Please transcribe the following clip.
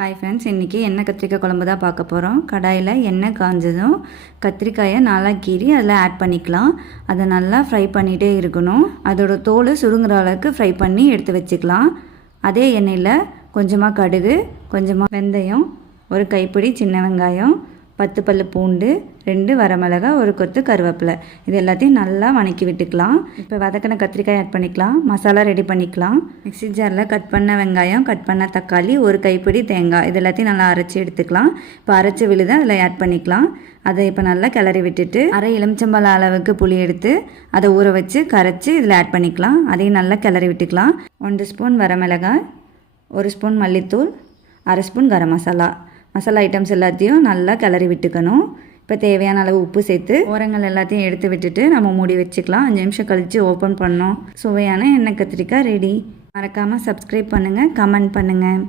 Hi friends, இன்றைக்கி எண்ணெய் கத்திரிக்காய் குழம்பு தான் பார்க்க போகிறோம். கடாயில் எண்ணெய் காஞ்சதும் கத்திரிக்காயை நல்லா கீறி அதில் ஆட் பண்ணிக்கலாம். அதை நல்லா ஃப்ரை பண்ணிகிட்டே இருக்கணும். அதோட தோல் சுருங்குற அளவுக்கு ஃப்ரை பண்ணி எடுத்து வச்சுக்கலாம். அதே எண்ணெயில் கொஞ்சமாக கடுகு, கொஞ்சமாக வெந்தயம், ஒரு கைப்பிடி சின்ன வெங்காயம், 10 பல்லு பூண்டு, 2 வரமிளகாய், ஒரு கொத்து கருவேப்பிலை, இது எல்லாத்தையும் நல்லா வணக்கி விட்டுக்கலாம். இப்போ வதக்கின கத்திரிக்காய் ஆட் பண்ணிக்கலாம். மசாலா ரெடி பண்ணிக்கலாம். மிக்ஸி ஜாரில் கட் பண்ண வெங்காயம், கட் பண்ண தக்காளி, ஒரு கைப்பிடி தேங்காய், இது எல்லாத்தையும் நல்லா அரைச்சி எடுத்துக்கலாம். இப்போ அரைச்சி விழுத அதில் ஆட் பண்ணிக்கலாம். அதை இப்போ நல்லா கிளறி விட்டுட்டு அரை எலுமிச்சம்பழம் அளவுக்கு புளி எடுத்து அதை ஊற வச்சு கரைச்சி இதில் ஆட் பண்ணிக்கலாம். அதையும் நல்லா கிளறி விட்டுக்கலாம். 1 ஸ்பூன் வரமிளகாய், 1 ஸ்பூன் மல்லித்தூள், அரை ஸ்பூன் கரம் மசாலா ஐட்டம்ஸ் எல்லாத்தையும் நல்லா கிளறி விட்டுக்கணும். இப்போ தேவையான அளவு உப்பு சேர்த்து ஓரங்கள் எல்லாத்தையும் எடுத்து விட்டுட்டு நம்ம மூடி வச்சுக்கலாம். 5 நிமிஷம் கழித்து ஓப்பன் பண்ணோம். சுவையான எண்ணெய் கத்திரிக்காய் ரெடி. மறக்காமல் சப்ஸ்கிரைப் பண்ணுங்கள், கமெண்ட் பண்ணுங்கள்.